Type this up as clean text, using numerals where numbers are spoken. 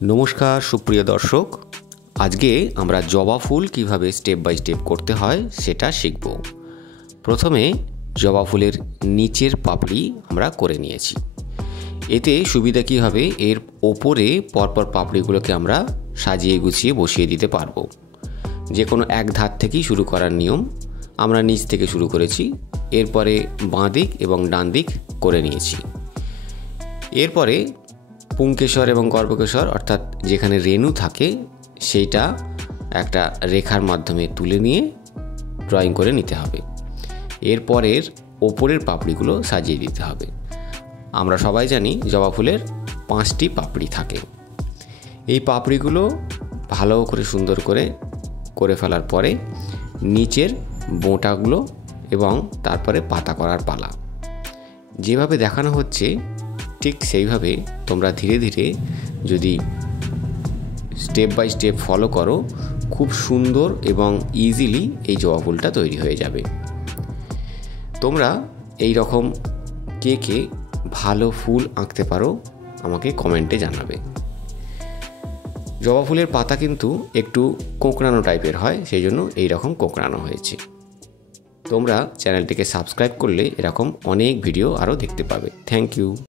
नमस्कार सुप्रिय दर्शक आज के आमरा जबा फुल किभाबे स्टेप बाई स्टेप करते हैं सेटा शिखबो। प्रथमे जबा फुलेर नीचेर पापड़ी आमरा करे निয়েছি। एते सुविधा कि हबे एर ओपरे परपर पापड़ीगुलोके आमरा साजिए गुछिए बसिए दिते पारबो। जे कोनो एक धार थेकेई शुरू करार नियम। आमरा नीच थेके शुरू करेছি, एरपरे बाঁ दिक एबं डान दिक करे निয়েছি। एरपरे पुंकेश्वर एवं गर्भकेश्वर अर्थात जेखाने रेणु थाके सेटा एकटा रेखार माध्यमे तुले निये ड्रयिंग करे निते हबे। एरपरेर ओपरेर पापड़ीगुलो साजिए दिते हबे। आमरा सबाई जानी जबा फुलेर 5टी पापड़ी थाके। এই পাপড়িগুলো ভালো করে সুন্দর করে ফেলার পরে নিচের বোঁটাগুলো এবং তারপরে পাতা করার পালা। যেভাবে দেখানো হচ্ছে ঠিক সেইভাবে তোমরা ধীরে ধীরে যদি স্টেপ বাই স্টেপ ফলো করো খুব সুন্দর এবং ইজিলি এই জবা ফুলটা তৈরি হয়ে যাবে। তোমরা এই রকম কে কে ভালো ফুল আঁকতে পারো আমাকে কমেন্টে জানাবে। জবা ফুলের পাতা কিন্তু একটু কোঁকড়ানো টাইপের হয়, সেই জন্য এই রকম কোঁকড়ানো হয়েছে। তোমরা চ্যানেলটিকে সাবস্ক্রাইব করলে এরকম অনেক ভিডিও আরও দেখতে পাবে। Thank you.